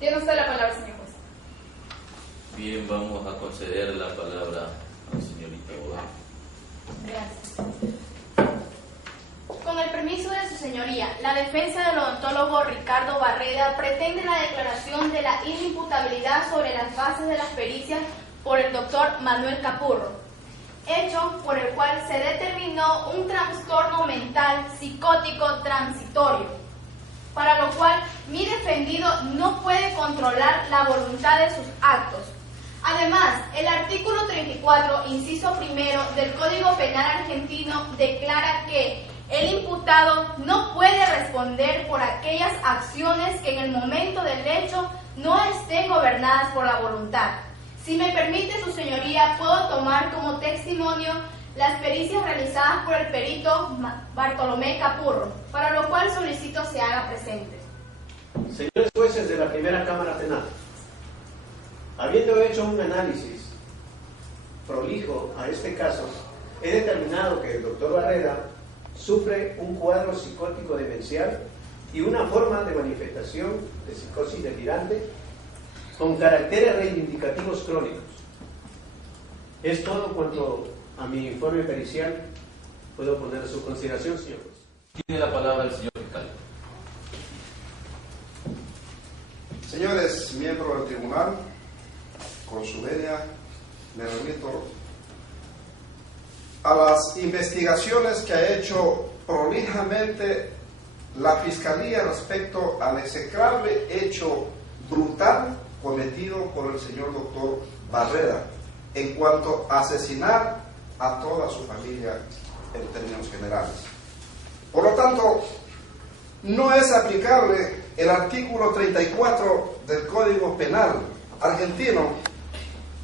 Tiene usted la palabra, señor juez. Bien, vamos a conceder la palabra a la señorita abogada. Gracias. Con el permiso de su señoría, la defensa del odontólogo Ricardo Barreda pretende la declaración de la inimputabilidad sobre las bases de las pericias por el doctor Manuel Capurro, hecho por el cual se determinó un trastorno mental psicótico transitorio, para lo cual mi defendido no puede controlar la voluntad de sus actos. Además, el artículo 34, inciso primero del Código Penal argentino declara que el imputado no puede responder por aquellas acciones que en el momento del hecho no estén gobernadas por la voluntad. Si me permite su señoría, puedo tomar como testimonio las pericias realizadas por el perito Bartolomé Capurro, para lo cual solicito se haga presente. Señores jueces de la Primera Cámara Penal, habiendo hecho un análisis prolijo a este caso, he determinado que el doctor Barreda sufre un cuadro psicótico demencial y una forma de manifestación de psicosis delirante con caracteres reivindicativos crónicos. Es todo cuanto a mi informe pericial puedo poner a su consideración, señor juez. Tiene la palabra el señor fiscal. Señores miembros del tribunal, con su venia me remito a las investigaciones que ha hecho prolijamente la Fiscalía respecto al execrable hecho brutal cometido por el señor doctor Barreda en cuanto a asesinar a toda su familia en términos generales. Por lo tanto, no es aplicable el artículo 34 del Código Penal argentino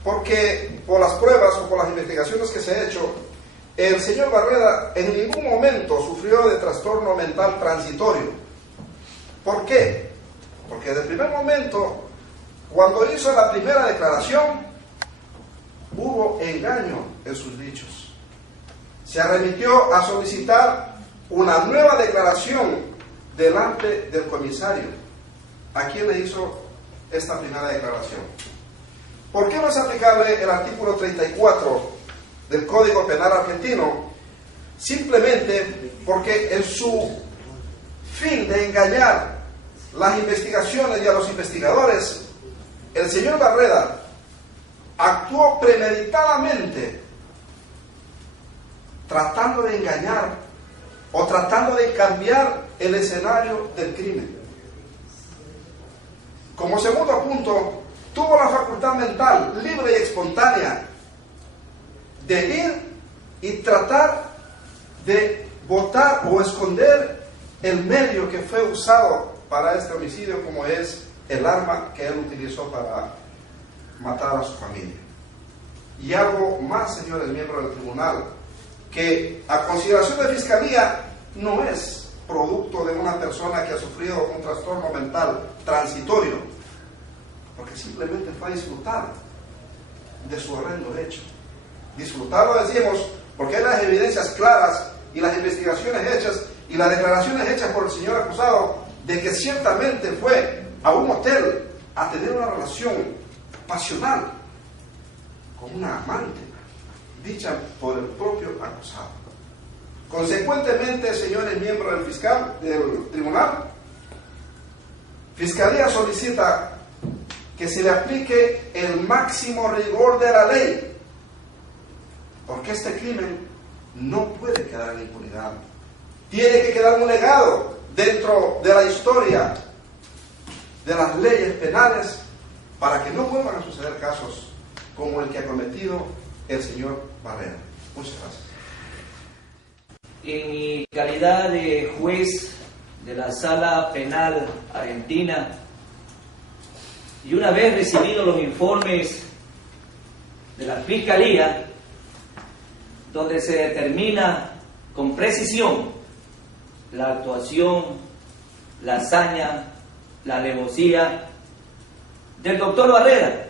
porque por las pruebas o por las investigaciones que se ha hecho, el señor Barreda en ningún momento sufrió de trastorno mental transitorio. ¿Por qué? Porque desde el primer momento, cuando hizo la primera declaración, hubo engaño en sus dichos. Se remitió a solicitar una nueva declaración delante del comisario, a quien le hizo esta primera declaración. ¿Por qué no es aplicable el artículo 34 del Código Penal argentino? Simplemente porque en su fin de engañar las investigaciones y a los investigadores, el señor Barreda actuó premeditadamente tratando de engañar o tratando de cambiar el escenario del crimen. Como segundo punto, tuvo la facultad mental libre y espontánea de ir y tratar de botar o esconder el medio que fue usado para este homicidio, como es el arma que él utilizó para matar a su familia. Y algo más, señores miembros del tribunal, que a consideración de Fiscalía no es producto de una persona que ha sufrido un trastorno mental transitorio, porque simplemente fue a disfrutar de su horrendo hecho. Disfrutarlo decimos porque hay las evidencias claras y las investigaciones hechas y las declaraciones hechas por el señor acusado de que ciertamente fue a un hotel a tener una relación pasional con una amante dicha por el propio acusado. Consecuentemente, señores miembros del tribunal, Fiscalía solicita que se le aplique el máximo rigor de la ley, porque este crimen no puede quedar en impunidad. Tiene que quedar un legado dentro de la historia de las leyes penales para que no vuelvan a suceder casos como el que ha cometido el señor Barreda. Muchas gracias. En mi calidad de juez de la Sala Penal Argentina, y una vez recibidos los informes de la Fiscalía, donde se determina con precisión la actuación, la hazaña, la alevosía del doctor Barreda,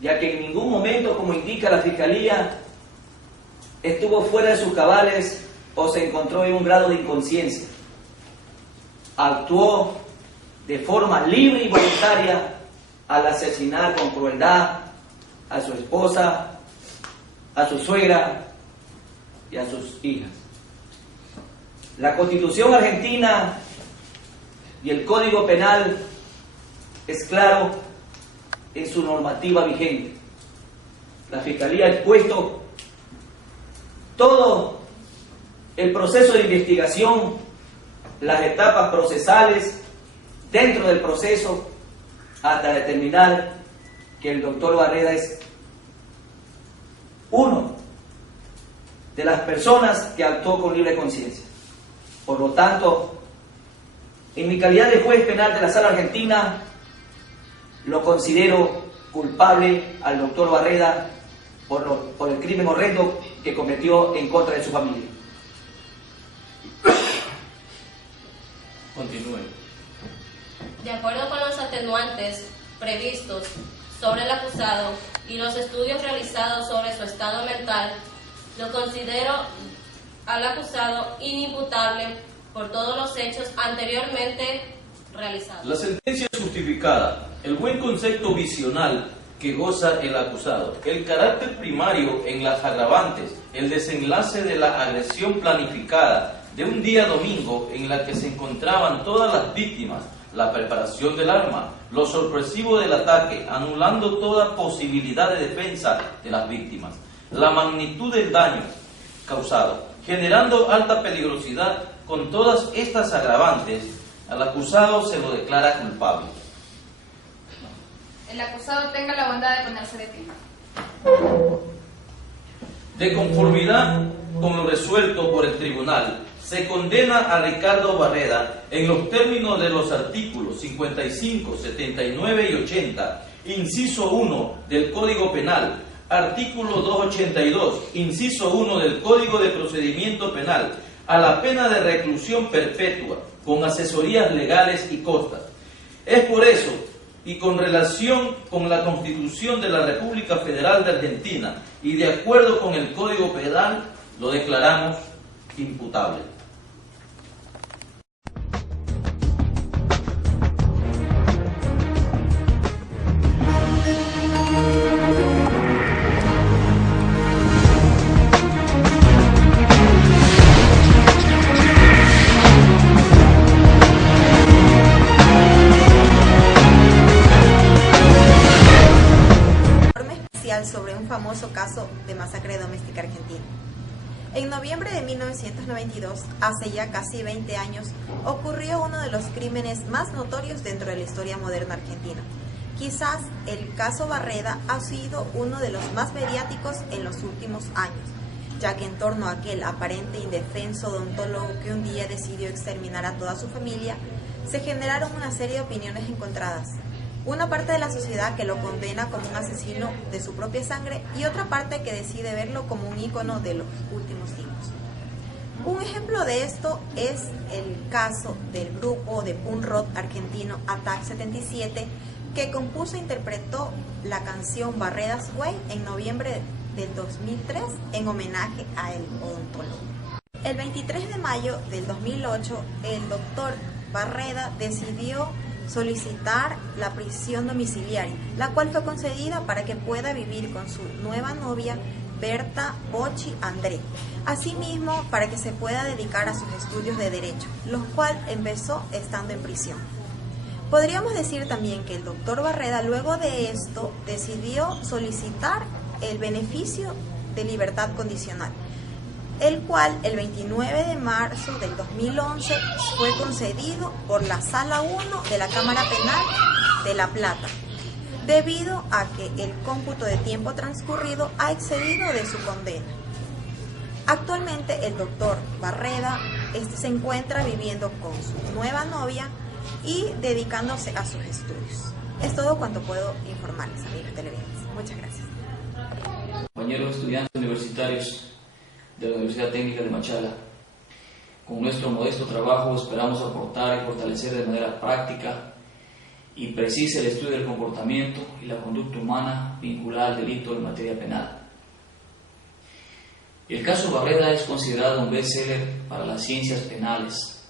ya que en ningún momento, como indica la Fiscalía, estuvo fuera de sus cabales o se encontró en un grado de inconsciencia. Actuó de forma libre y voluntaria al asesinar con crueldad a su esposa, a su suegra y a sus hijas. La Constitución argentina y el Código Penal es claro en su normativa vigente. La Fiscalía ha expuesto todo el proceso de investigación, las etapas procesales dentro del proceso, hasta determinar que el doctor Barreda es uno de las personas que actuó con libre conciencia. Por lo tanto, en mi calidad de juez penal de la Sala Argentina, lo considero culpable al doctor Barreda por el crimen horrendo que cometió en contra de su familia. Continúe. De acuerdo con los atenuantes previstos sobre el acusado y los estudios realizados sobre su estado mental, lo considero al acusado inimputable por todos los hechos anteriormente realizados. La sentencia es justificada, el buen concepto visional que goza el acusado, el carácter primario en las agravantes, el desenlace de la agresión planificada de un día domingo en la que se encontraban todas las víctimas, la preparación del arma, lo sorpresivo del ataque, anulando toda posibilidad de defensa de las víctimas, la magnitud del daño causado, generando alta peligrosidad. Con todas estas agravantes, al acusado se lo declara culpable. El acusado tenga la bondad de ponerse de pie. De conformidad con lo resuelto por el tribunal, se condena a Ricardo Barreda en los términos de los artículos 55, 79 y 80, inciso 1 del Código Penal, artículo 282, inciso 1 del Código de Procedimiento Penal, a la pena de reclusión perpetua, con asesorías legales y costas. Es por eso, y con relación con la Constitución de la República Federal de Argentina, y de acuerdo con el Código Penal, lo declaramos imputable. Sobre un famoso caso de masacre doméstica argentina. En noviembre de 1992, hace ya casi 20 años, ocurrió uno de los crímenes más notorios dentro de la historia moderna argentina. Quizás el caso Barreda ha sido uno de los más mediáticos en los últimos años, ya que en torno a aquel aparente indefenso odontólogo que un día decidió exterminar a toda su familia, se generaron una serie de opiniones encontradas. Una parte de la sociedad que lo condena como un asesino de su propia sangre y otra parte que decide verlo como un ícono de los últimos tiempos. Un ejemplo de esto es el caso del grupo de punk rock argentino Attack 77, que compuso e interpretó la canción Barreda's Way en noviembre del 2003 en homenaje a el odontólogo. El 23 de mayo del 2008, el doctor Barreda decidió solicitar la prisión domiciliaria, la cual fue concedida para que pueda vivir con su nueva novia Berta Bocci André, asimismo para que se pueda dedicar a sus estudios de Derecho, los cuales empezó estando en prisión. Podríamos decir también que el doctor Barreda luego de esto decidió solicitar el beneficio de libertad condicional, el cual el 29 de marzo del 2011 fue concedido por la Sala 1 de la Cámara Penal de La Plata, debido a que el cómputo de tiempo transcurrido ha excedido de su condena. Actualmente el doctor Barreda se encuentra viviendo con su nueva novia y dedicándose a sus estudios. Es todo cuanto puedo informarles, amigos televidentes. Muchas gracias. Compañeros estudiantes universitarios de la Universidad Técnica de Machala, con nuestro modesto trabajo esperamos aportar y fortalecer de manera práctica y precisa el estudio del comportamiento y la conducta humana vinculada al delito en materia penal. El caso Barreda es considerado un bestseller para las ciencias penales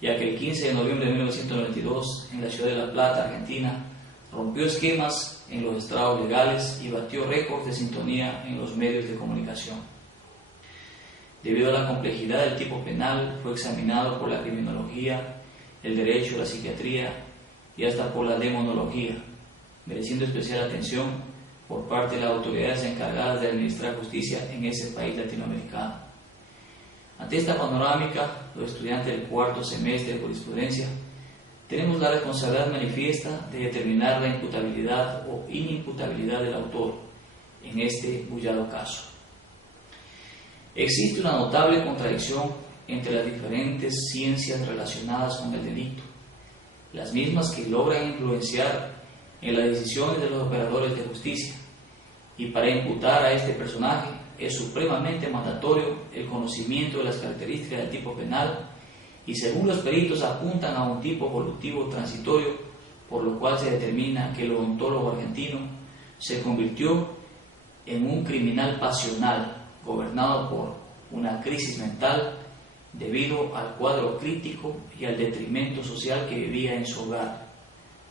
ya que el 15 de noviembre de 1992, en la ciudad de La Plata, Argentina, rompió esquemas en los estrados legales y batió récords de sintonía en los medios de comunicación. Debido a la complejidad del tipo penal, fue examinado por la criminología, el derecho, la psiquiatría y hasta por la demonología, mereciendo especial atención por parte de las autoridades encargadas de administrar justicia en ese país latinoamericano. Ante esta panorámica, los estudiantes del cuarto semestre de jurisprudencia tenemos la responsabilidad manifiesta de determinar la imputabilidad o inimputabilidad del autor en este bullado caso. Existe una notable contradicción entre las diferentes ciencias relacionadas con el delito, las mismas que logran influenciar en las decisiones de los operadores de justicia, y para imputar a este personaje es supremamente mandatorio el conocimiento de las características del tipo penal, y según los peritos apuntan a un tipo volutivo transitorio, por lo cual se determina que el odontólogo argentino se convirtió en un criminal pasional gobernado por una crisis mental debido al cuadro crítico y al detrimento social que vivía en su hogar,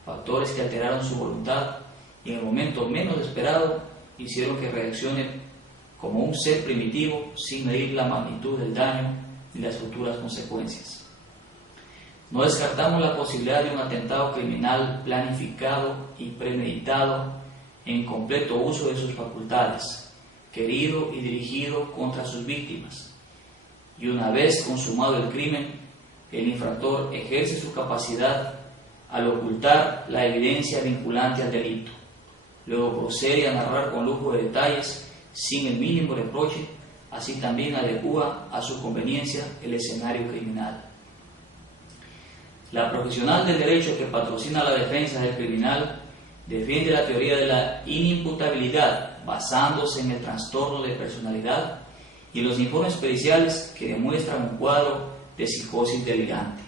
factores que alteraron su voluntad y en el momento menos esperado hicieron que reaccione como un ser primitivo sin medir la magnitud del daño y las futuras consecuencias. No descartamos la posibilidad de un atentado criminal planificado y premeditado en completo uso de sus facultades, querido y dirigido contra sus víctimas. Y una vez consumado el crimen, el infractor ejerce su capacidad al ocultar la evidencia vinculante al delito. Luego procede a narrar con lujo de detalles, sin el mínimo reproche, así también adecúa a su conveniencia el escenario criminal. La profesional del derecho que patrocina la defensa del criminal defiende la teoría de la inimputabilidad basándose en el trastorno de personalidad y los informes periciales que demuestran un cuadro de psicosis delirante.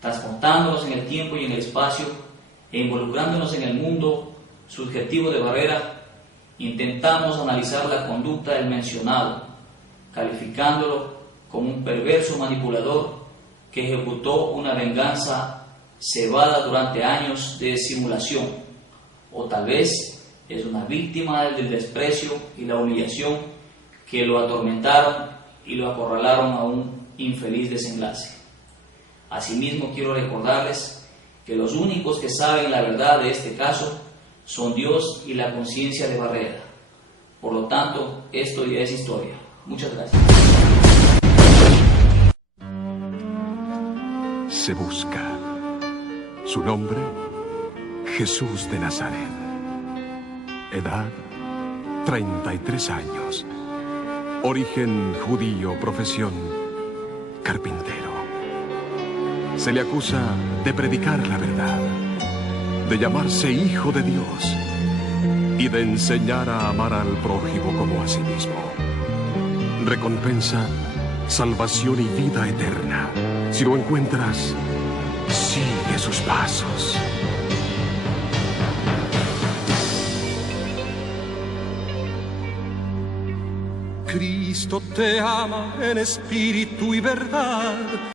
Transportándonos en el tiempo y en el espacio e involucrándonos en el mundo subjetivo de Barrera, intentamos analizar la conducta del mencionado, calificándolo como un perverso manipulador que ejecutó una venganza cebada durante años de simulación, o tal vez es una víctima del desprecio y la humillación que lo atormentaron y lo acorralaron a un infeliz desenlace. Asimismo, quiero recordarles que los únicos que saben la verdad de este caso son Dios y la conciencia de Barrera. Por lo tanto, esto ya es historia. Muchas gracias. Se busca. Su nombre, Jesús de Nazaret. Edad, 33 años. Origen judío, profesión, carpintero. Se le acusa de predicar la verdad, de llamarse hijo de Dios y de enseñar a amar al prójimo como a sí mismo. Recompensa, salvación y vida eterna. Si lo encuentras, sigue sus pasos. Cristo te ama en espíritu y verdad.